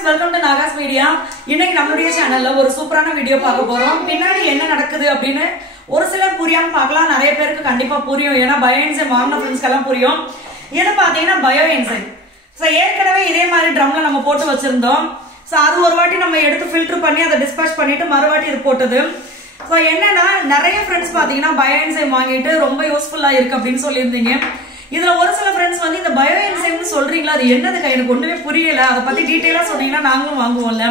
friends, welcome to Nagas Media. இன்னைக்கு நம்மளுடைய சேனல்ல ஒரு சூப்பரான வீடியோ பார்க்க போறோம். பின்னாடி என்ன நடக்குது அப்படினு ஒரு சிலர் புரியாம பார்க்கலாம், நிறைய பேருக்கு கண்டிப்பா புரியும். ஏனா பயோஎன்சைம் வாங்குன फ्रेंड्स எல்லாம் புரியும். இது பாத்தீங்கன்னா பயோஎன்சைம். சோ ஏற்கனவே இதே மாதிரி ட்ரம்ல நம்ம போட்டு வச்சிருந்தோம். சோ அது ஒரு வாட்டி நம்ம எடுத்து ஃபில்டர் பண்ணி அதை டிஸ்பாச் பண்ணிட்டு மறுவாட்டி இது போட்டது. சோ என்னன்னா நிறைய फ्रेंड्स பாத்தீங்கன்னா பயோஎன்சைம் வாங்கிட்டு ரொம்ப யூஸ்ஃபுல்லா இருக்கு அப்படினு சொல்லிருந்தீங்க. இதுல ஒரு சில फ्रेंड्स வந்து இந்த பயோஎன்சைம்னு சொல்றீங்களா, அது என்னதுக்கு எனக்கு ஒண்ணுமே புரியல, அத பத்தி டீடைலா சொன்னீங்கன்னா நாங்களும் வாங்குவோம்ல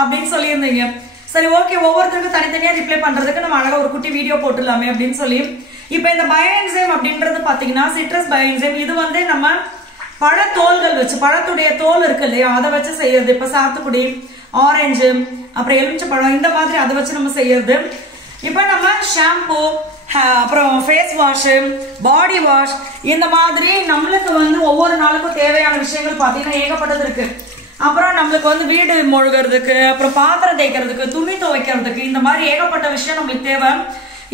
அப்படின்னு சொல்லியிருந்தீங்க. சரி ஓகே, ஒவ்வொருத்தருக்கும் தனித்தனியா ரிப்ளை பண்றதுக்கு நம்ம அழகா ஒரு குட்டி வீடியோ போட்டுடலாமே அப்படின்னு சொல்லி இப்ப இந்த பயோஎன்சைம் அப்படின்றது பாத்தீங்கன்னா சிட்ரஸ் பயோஎன்சைம். இது வந்து நம்ம பழத்தோல்கள் வச்சு, பழத்துடைய தோல் இருக்கு இல்லையா, அதை வச்சு செய்யறது. இப்ப சாத்துக்குடி, ஆரஞ்சு, அப்புறம் எலுமிச்சை பழம், இந்த மாதிரி அதை வச்சு நம்ம செய்யறது. இப்ப நம்ம ஷாம்பு, அப்புறம் ஃபேஸ் வாஷ், பாடி வாஷ், இந்த மாதிரி நம்மளுக்கு வந்து ஒவ்வொரு நாளுக்கும் தேவையான விஷயங்கள் பாத்தீங்கன்னா ஏகப்பட்டது இருக்கு. அப்புறம் நம்மளுக்கு வந்து வீடு மொழுகிறதுக்கு, அப்புறம் பாத்திரம் தேய்க்கிறதுக்கு, துணி துவைக்கிறதுக்கு, இந்த மாதிரி ஏகப்பட்ட விஷயம் நம்மளுக்கு தேவை.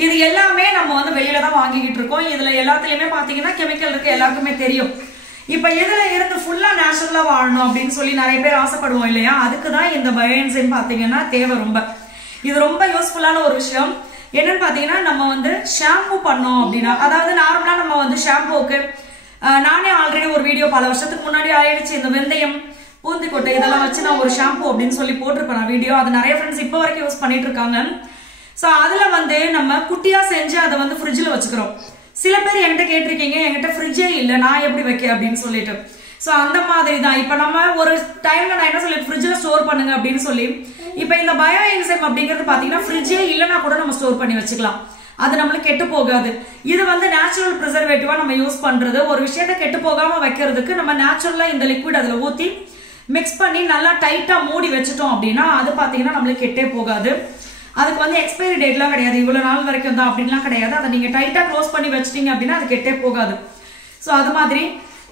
இது எல்லாமே நம்ம வந்து வெளியில தான் வாங்கிக்கிட்டு இருக்கோம். இதுல எல்லாத்துலயுமே பாத்தீங்கன்னா கெமிக்கல் இருக்கு, எல்லாருக்குமே தெரியும். இப்ப இதுல இருந்து ஃபுல்லா நேச்சுரலா வாழணும் அப்படின்னு சொல்லி நிறைய பேர் ஆசைப்படுவோம் இல்லையா, அதுக்குதான் இந்த பயோஎன்சைம் பாத்தீங்கன்னா தேவை. ரொம்ப இது ரொம்ப யூஸ்ஃபுல்லான ஒரு விஷயம். என்னன்னு பாத்தீங்கன்னா நம்ம வந்து ஷாம்பு பண்ணோம் அப்படின்னா, அதாவது நார்மலா நம்ம வந்து ஷாம்புக்கு நானே ஆல்ரெடி ஒரு வீடியோ பல வருஷத்துக்கு முன்னாடி ஆயிடுச்சு, இந்த வெந்தயம், பூந்திக்கொட்டை இதெல்லாம் வச்சு நான் ஒரு ஷாம்பு அப்படின்னு சொல்லி போட்டிருப்பேன் நான் வீடியோ. அது நிறைய ஃப்ரெண்ட்ஸ் இப்போ வரைக்கும் யூஸ் பண்ணிட்டு இருக்காங்க. சோ அதுல வந்து நம்ம குட்டியா செஞ்சு அதை வந்து ஃப்ரிட்ஜ்ல வச்சுக்கிறோம். சில பேர் என்கிட்ட கேட்டிருக்கீங்க, என்கிட்ட ஃப்ரிட்ஜே இல்ல, நான் எப்படி வைக்க அப்படின்னு சொல்லிட்டு. சோ அந்த மாதிரி தான் இப்ப நம்ம ஒரு டைம்ல நான் என்ன சொல்லி ஃப்ரிட்ஜ்ல ஸ்டோர் பண்ணுங்க அப்படின்னு சொல்லி, இப்ப இந்த பயோஎன்சைம் அப்படிங்கிறது பாத்தீங்கன்னா ஃப்ரிட்ஜே இல்லைன்னா கூட நம்ம ஸ்டோர் பண்ணி வச்சுக்கலாம், அது நம்மளுக்கு கெட்டு போகாது. இது வந்து நேச்சுரல் ப்ரிசர்வேட்டிவா நம்ம யூஸ் பண்றது. ஒரு விஷயத்த கெட்டு போகாம வைக்கிறதுக்கு நம்ம நேச்சுரலா இந்த லிக்விட் அதுல ஊத்தி மிக்ஸ் பண்ணி நல்லா டைட்டா மூடி வச்சுட்டோம் அப்படின்னா அது பாத்தீங்கன்னா நம்மளுக்கு கெட்டே போகாது. அதுக்கு வந்து எக்ஸ்பைரி டேட்லாம் கிடையாது, இவ்வளவு நாள் வரைக்கும் தான் அப்படின்லாம் கிடையாது. அதை நீங்க டைட்டா க்ளோஸ் பண்ணி வச்சிட்டீங்க அப்படின்னா அது கெட்டே போகாது. சோ அது மாதிரி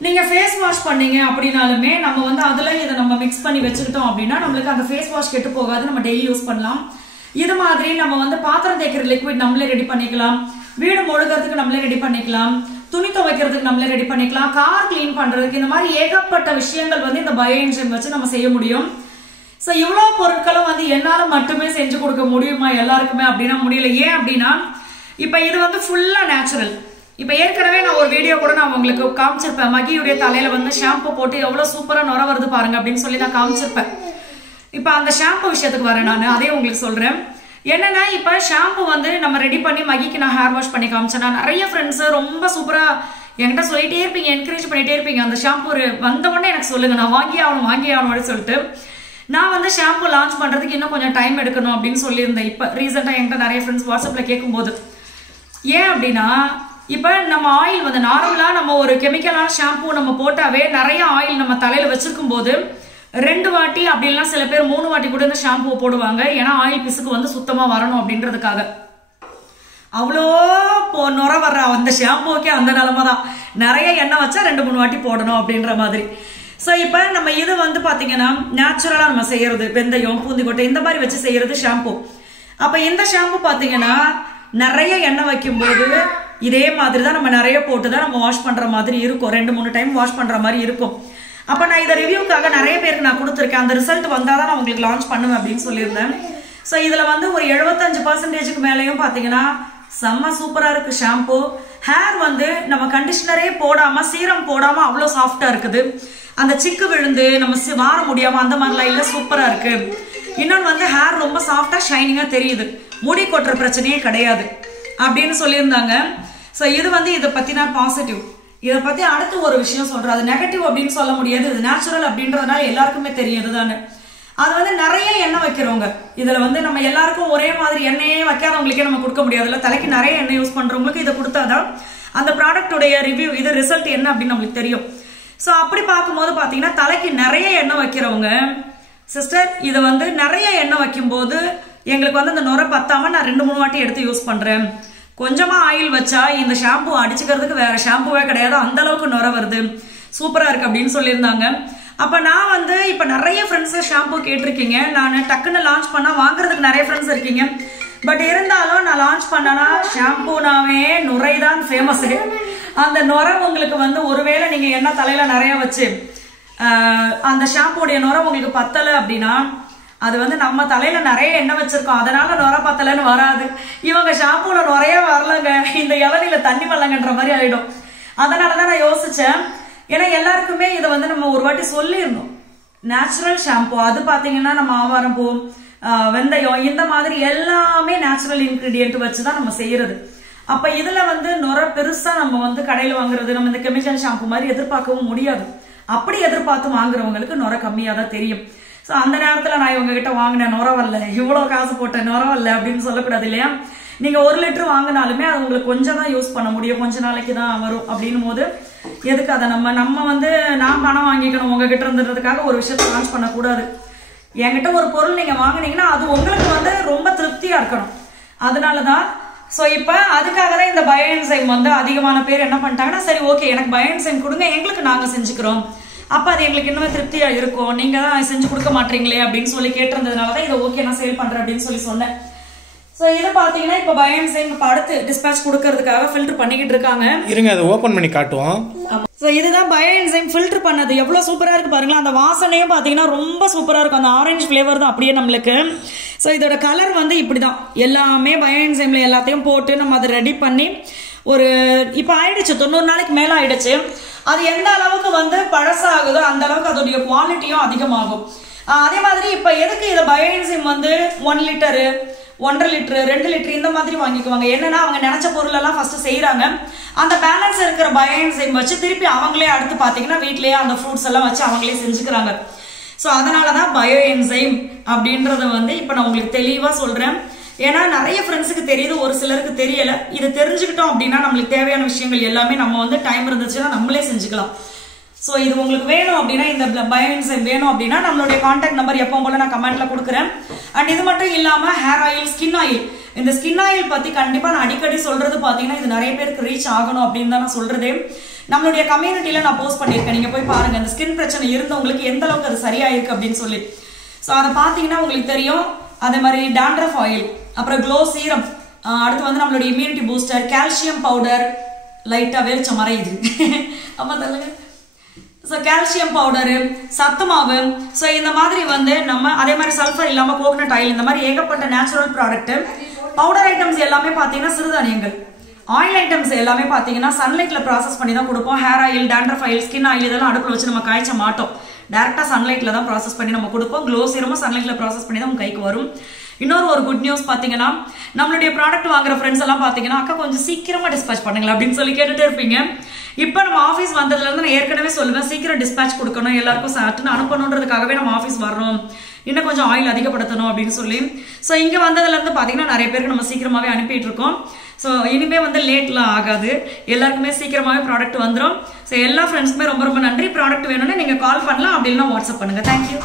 நீங்க ஃபேஸ் வாஷ் பண்ணீங்க அப்படின்னாலுமே நம்ம வந்து அதுல இதை நம்ம மிக்ஸ் பண்ணி வச்சுக்கிட்டோம் அப்படின்னா நம்மளுக்கு அந்த ஃபேஸ் வாஷ் கெட்டு போகாது, நம்ம டெய்லி யூஸ் பண்ணலாம். இது மாதிரி நம்ம வந்து பாத்திரம் தேய்க்கிற லிக்விட் நம்மளே ரெடி பண்ணிக்கலாம், வீடு மொழுகிறதுக்கு நம்மளே ரெடி பண்ணிக்கலாம், துணி துவைக்கிறதுக்கு நம்மளே ரெடி பண்ணிக்கலாம், கார் கிளீன் பண்றதுக்கு, இந்த மாதிரி ஏகப்பட்ட விஷயங்கள் வந்து இந்த பயோஎன்சைம் வச்சு நம்ம செய்ய முடியும். சோ இவ்வளவு பொருட்களும் வந்து என்னால மட்டுமே செஞ்சு கொடுக்க முடியுமா எல்லாருக்குமே அப்படின்னா முடியல. ஏன் அப்படின்னா இப்ப இது வந்து ஃபுல்லா நேச்சுரல். இப்ப ஏற்கனவே நான் ஒரு வீடியோ கூட நான் உங்களுக்கு காமிச்சிருப்பேன், மகியுடைய தலையில வந்து ஷாம்பு போட்டு எவ்வளவு சூப்பரா நுர வருது பாருங்க அப்படின்னு சொல்லி நான் காமிச்சிருப்பேன். இப்ப அந்த ஷாம்பு விஷயத்துக்கு வரேன், நான் அதே உங்களுக்கு சொல்றேன். என்னன்னா இப்ப ஷாம்பு வந்து நம்ம ரெடி பண்ணி மகிக்கு நான் ஹேர் வாஷ் பண்ணி காமிச்சேன். நான் நிறைய ஃப்ரெண்ட்ஸ் ரொம்ப சூப்பரா என்கிட்ட சொல்லிட்டே இருப்பீங்க, என்கரேஜ் பண்ணிட்டே இருப்பீங்க, அந்த ஷாம்பு வந்த உடனே எனக்கு சொல்லுங்க, நான் வாங்கி ஆகணும் அப்படின்னு சொல்லிட்டு நான் வந்து ஷாம்பு லான்ச் பண்றதுக்கு இன்னும் கொஞ்சம் டைம் எடுக்கணும் அப்படின்னு சொல்லியிருந்தேன். இப்ப ரீசெண்டா என்கிட்ட நிறைய ஃப்ரெண்ட்ஸ் வாட்ஸ்அப்ல கேட்கும்போது, ஏன் அப்படின்னா இப்ப நம்ம ஆயில் வந்து நார்மலா நம்ம ஒரு கெமிக்கலான ஷாம்பு நம்ம போட்டாவே நிறைய ஆயில் நம்ம தலையில வச்சிருக்கும் போது 2 வாட்டி அப்படின்னா சில பேர் 3 வாட்டி கூட இந்த ஷாம்பு போடுவாங்க. ஏன்னா ஆயில் பிசுக்கு வந்து சுத்தமா வரணும் அப்படின்றதுக்காக. அவ்வளோ நுர வர்ற அந்த ஷாம்புக்கே அந்த நிலைமை தான், நிறைய எண்ணெய் வச்சா 2-3 வாட்டி போடணும் அப்படின்ற மாதிரி. சோ இப்ப நம்ம இது வந்து பாத்தீங்கன்னா நேச்சுரலா நம்ம செய்யறது, வெந்தயம், பூந்திக்கொட்டை இந்த மாதிரி வச்சு செய்யறது ஷாம்பு. அப்ப இந்த ஷாம்பு பாத்தீங்கன்னா நிறைய எண்ணெய் வைக்கும் போது இதே மாதிரிதான் நம்ம நிறைய போட்டுதான் நம்ம வாஷ் பண்ற மாதிரி இருக்கும், 2-3 டைம் வாஷ் பண்ற மாதிரி இருக்கும். அப்ப நான் இதை ரிவ்யூக்காக நிறைய பேருக்கு நான் கொடுத்துருக்கேன், அந்த ரிசல்ட் வந்தாதான் நான் உங்களுக்கு லான்ச் பண்ணுவேன் அப்படின்னு சொல்லியிருந்தேன். சோ இதுல வந்து ஒரு 75% மேலையும் பாத்தீங்கன்னா செம்ம சூப்பரா இருக்கு ஷாம்பு. ஹேர் வந்து நம்ம கண்டிஷனரே போடாம, சீரம் போடாம அவ்வளவு சாஃப்டா இருக்குது. அந்த சிக்கு விழுந்து நம்ம வார முடியாம அந்த மாதிரிலாம் இல்ல, சூப்பரா இருக்கு. இன்னொன்னு வந்து ஹேர் ரொம்ப சாஃப்டா ஷைனிங்கா தெரியுது, முடி கொட்டுற பிரச்சனையே கிடையாது அப்படின்னு சொல்லியிருந்தாங்க. சோ இது வந்து இதை பத்தி நான் பாசிட்டிவ். இதை பத்தி அடுத்து ஒரு விஷயம் சொல்றேன், அது நெகட்டிவ் அப்படின்னு சொல்ல முடியாது, இது நேச்சுரல் அப்படின்றதுனால எல்லாருக்குமே தெரியும். இதுதானே அது வந்து நிறைய எண்ணெய் வைக்கிறவங்க, இதுல வந்து நம்ம எல்லாருக்கும் ஒரே மாதிரி எண்ணெயே வைக்காதவங்களுக்கே நம்ம கொடுக்க முடியாதுல்ல, தலைக்கு நிறைய எண்ணெய் யூஸ் பண்றவங்களுக்கு இதை கொடுத்தாதான் அந்த ப்ராடக்டுடைய ரிவ்யூ, இது ரிசல்ட் என்ன அப்படின்னு நம்மளுக்கு தெரியும். சோ அப்படி பார்க்கும்போது பாத்தீங்கன்னா தலைக்கு நிறைய எண்ணெய் வைக்கிறவங்க, சிஸ்டர் இதை வந்து நிறைய எண்ணெய் வைக்கும் போது எங்களுக்கு வந்து அந்த நுர பத்தாம நான் 2-3 வாட்டி எடுத்து யூஸ் பண்றேன், கொஞ்சமா ஆயில் வச்சா இந்த ஷாம்பு அடிச்சுக்கிறதுக்கு வேற ஷாம்புவே கிடையாது, அந்த அளவுக்கு நுர வருது, சூப்பரா இருக்கு அப்படின்னு சொல்லியிருந்தாங்க. அப்ப நான் வந்து இப்ப நிறைய ஃப்ரெண்ட்ஸ் ஷாம்பு கேட்டிருக்கீங்க, நான் டக்குன்னு லான்ச் பண்ணா வாங்குறதுக்கு நிறைய ஃப்ரெண்ட்ஸ் இருக்கீங்க. பட் இருந்தாலும் நான் லான்ச் பண்ணனா ஷாம்புனாவே நுரைதான் ஃபேமஸ். அந்த நுரை உங்களுக்கு வந்து ஒருவேளை நீங்க என்ன தலையில நிறைய வச்சு அந்த ஷாம்போடைய நுரை உங்களுக்கு பத்தலை அப்படின்னா அது வந்து நம்ம தலையில நிறைய எண்ணெய் வச்சிருக்கோம், அதனால நுரை பத்தலைன்னு வராது. இவங்க ஷாம்பூல நுரையே வரலங்க, இந்த இளநில தண்ணி வரலங்கன்ற மாதிரி ஆயிடும். அதனாலதான் நான் யோசிச்சேன். ஏன்னா எல்லாருக்குமே இதை வந்து நம்ம ஒரு வாட்டி சொல்லிடணும். நேச்சுரல் ஷாம்பு அது பாத்தீங்கன்னா நம்ம ஆவாரம்பூ, வெந்தயம் இந்த மாதிரி எல்லாமே நேச்சுரல் இன்கிரீடியன்ட் வச்சுதான் நம்ம செய்யறது. அப்ப இதுல வந்து நுரை பெருசா நம்ம வந்து கடையில வாங்குறது நம்ம இந்த கெமிக்கல் ஷாம்பு மாதிரி எதிர்பார்க்கவும் முடியாது. அப்படி எதிர்பார்த்து வாங்குறவங்களுக்கு நுரை கம்மியா தான் தெரியும். ஸோ அந்த நேரத்தில் நான் இவங்க கிட்ட வாங்கினேன் நுரை வரல, இவ்வளோ காசு போட்டேன் நுரை வரல அப்படின்னு சொல்லக்கூடாது இல்லையா. நீங்க 1 லிட்டர் வாங்கினாலுமே அது உங்களுக்கு கொஞ்சம் தான் யூஸ் பண்ண முடியும், கொஞ்ச நாளைக்கு தான் வரும். அப்படின்னும் போது எதுக்கு அதை நம்ம வந்து நான் பணம் வாங்கிக்கணும் உங்ககிட்ட இருந்ததுக்காக ஒரு விஷயத்த லான்ச் பண்ணக்கூடாது. என்கிட்ட ஒரு பொருள் நீங்க வாங்கினீங்கன்னா அது உங்களுக்கு வந்து ரொம்ப திருப்தியா இருக்கணும். அதனாலதான் ஸோ இப்போ அதுக்காக தான் இந்த பயோ என்சைம் வந்து அதிகமான பேர் என்ன பண்ணிட்டாங்கன்னா, சரி ஓகே எனக்கு பயோ என்சைம் கொடுங்க, எங்களுக்கு நாங்கள் செஞ்சுக்கிறோம், அப்போ அது எங்களுக்கு இன்னுமே திருப்தியா இருக்கும், நீங்க தான் செஞ்சு கொடுக்க மாட்டீங்களே அப்படின்னு சொல்லி கேட்டிருந்ததுனால தான் இதை ஓகே நான் சேல் பண்றேன் அப்படின்னு சொல்லி சொன்னேன். ஸோ இதை பார்த்தீங்கன்னா இப்போ பயோ என்சைம் இப்போ அடுத்து டிஸ்பேச் கொடுக்கறதுக்காக ஃபில்டர் பண்ணிக்கிட்டு இருக்காங்க. இருங்க அதை ஓப்பன் பண்ணி காட்டுவோம். ஸோ இதுதான் பயோ என்சைம் ஃபில்டர் பண்ணது. எவ்வளோ சூப்பராக இருக்கு பாருங்களா. அந்த வாசனையும் பார்த்தீங்கன்னா ரொம்ப சூப்பராக இருக்கும். அந்த ஆரஞ்சு ஃப்ளேவர் தான் அப்படியே நம்மளுக்கு. ஸோ இதோட கலர் வந்து இப்படிதான். எல்லாமே பயோ என்சைம்ல எல்லாத்தையும் போட்டு நம்ம அதை ரெடி பண்ணி ஒரு இப்போ ஆயிடுச்சு 90 நாளைக்கு மேலே ஆயிடுச்சு. அது எந்த அளவுக்கு வந்து பழசாகுதோ அந்த அளவுக்கு அதோடைய குவாலிட்டியும் அதிகமாகும். அதே மாதிரி இப்போ எதுக்கு இதை பயோ என்சைம் வந்து 1 லிட்டரு 1.5 லிட்டரு 2 லிட்டரு இந்த மாதிரி வாங்கிக்குவாங்க. என்னன்னா அவங்க நினைச்ச பொருள் எல்லாம் ஃபர்ஸ்ட் செய்யறாங்க, அந்த பேலன்ஸ் இருக்கிற பயோ என்சைம் வச்சு திருப்பி அவங்களே அடுத்து பாத்தீங்கன்னா வீட்லயே அந்த ஃப்ரூட்ஸ் எல்லாம் வச்சு அவங்களே செஞ்சுக்கிறாங்க. ஸோ அதனாலதான் பயோ என்சைம் அப்படின்றத வந்து இப்போ நான் உங்களுக்கு தெளிவா சொல்றேன். ஏன்னா நிறைய ஃப்ரெண்ட்ஸுக்கு தெரியுது, ஒரு சிலருக்கு தெரியல. இது தெரிஞ்சுக்கிட்டோம் அப்படின்னா நம்மளுக்கு தேவையான விஷயங்கள் எல்லாமே நம்ம வந்து டைம் இருந்துச்சுன்னா நம்மளே செஞ்சுக்கலாம். ஸோ இது உங்களுக்கு வேணும் அப்படின்னா, இந்த பயோ என்சைம் வேணும் அப்படின்னா நம்மளுடைய கான்டாக்ட் நம்பர் எப்பவும் போல நான் கமெண்ட்ல கொடுக்குறேன். அண்ட் இது மட்டும் இல்லாம ஹேர் ஆயில், ஸ்கின் ஆயில், இந்த ஸ்கின் ஆயில் பத்தி கண்டிப்பா நான் அடிக்கடி சொல்றது பாத்தீங்கன்னா இது நிறைய பேருக்கு ரீச் ஆகணும் அப்படின்னு தான் நான் சொல்றதே. நம்மளுடைய கம்யூனிட்டியில நான் போஸ்ட் பண்ணியிருக்கேன், நீங்க போய் பாருங்க இந்த ஸ்கின் பிரச்சனை இருந்தவங்களுக்கு எந்த அளவுக்கு அது சரியாயிருக்கு அப்படின்னு சொல்லி. ஸோ அதை பார்த்தீங்கன்னா உங்களுக்கு தெரியும். அதே மாதிரி டாண்ட்ரஃப் ஆயில், அப்புறம் க்ளோ சீரம், அடுத்து வந்து நம்மளுடைய இம்யூனிட்டி பூஸ்டர், கால்சியம் பவுடர், லைட்டா வெளிச்ச மறையுது ஆமா சொல்லுங்க. ஸோ கால்சியம் பவுடரு, சத்து மாவு, ஸோ இந்த மாதிரி வந்து நம்ம அதே மாதிரி சல்ஃபர் இல்லாமல் கோகனட் ஆயில், இந்த மாதிரி ஏகப்பட்ட நேச்சுரல் ப்ராடக்ட். பவுடர் ஐட்டம்ஸ் எல்லாமே பார்த்தீங்கன்னா சிறுதானியங்கள். ஆயில் ஐட்டம்ஸ் எல்லாமே பார்த்தீங்கன்னா சன்லைட்ல ப்ராசஸ் பண்ணி தான் கொடுப்போம். Hair oil, dandruff oil, skin oil இதெல்லாம் அடுப்பில் வச்சு நம்ம காய்ச்ச மாட்டோம். டேரக்டா சன்லைட்ல தான் ப்ராசஸ் பண்ணி நம்ம கொடுப்போம். க்ளோ சீரமும் சன்லைட்ல ப்ராசஸ் பண்ணி தான் உங்க கைக்கு வரும். இன்னொரு ஒரு குட் நியூஸ் பாத்தீங்கன்னா, நம்மளுடைய ப்ராடக்ட் வாங்குற ஃப்ரெண்ட்ஸ் எல்லாம் பாத்தீங்கன்னா அக்கா கொஞ்சம் சீக்கிரமா டிஸ்பேச் பண்ணுங்களா அப்படின்னு சொல்லி கேட்டுட்டே இருப்பீங்க. இப்போ நம்ம ஆஃபீஸ் வந்ததுல இருந்து நான் ஏற்கனவே சொல்லுவேன், சீக்கிரம் டிஸ்பேச் கொடுக்கணும், எல்லாருக்கும் சாட்டுன்னு அனுப்பணுன்றதுக்காகவே நம்ம ஆஃபீஸ் வர்றோம், இன்னும் கொஞ்சம் ஆயில் அதிகப்படுத்தணும் அப்படின்னு சொல்லி. ஸோ இங்க வந்ததுல இருந்து பாத்தீங்கன்னா நிறைய பேருக்கு நம்ம சீக்கிரமாவே அனுப்பிட்டு இருக்கோம். ஸோ இனிமே வந்து லேட்லாம் ஆகாது, எல்லாருக்குமே சீக்கிரமாவே ப்ராடக்ட் வந்துடும். ஸோ எல்லா ஃப்ரெண்ட்ஸ்க்குமே ரொம்ப ரொம்ப நன்றி. ப்ராடக்ட் வேணும்னா நீங்க கால் பண்ணலாம், அப்படின்னா வாட்ஸ்அப் பண்ணுங்க. தேங்க்யூ.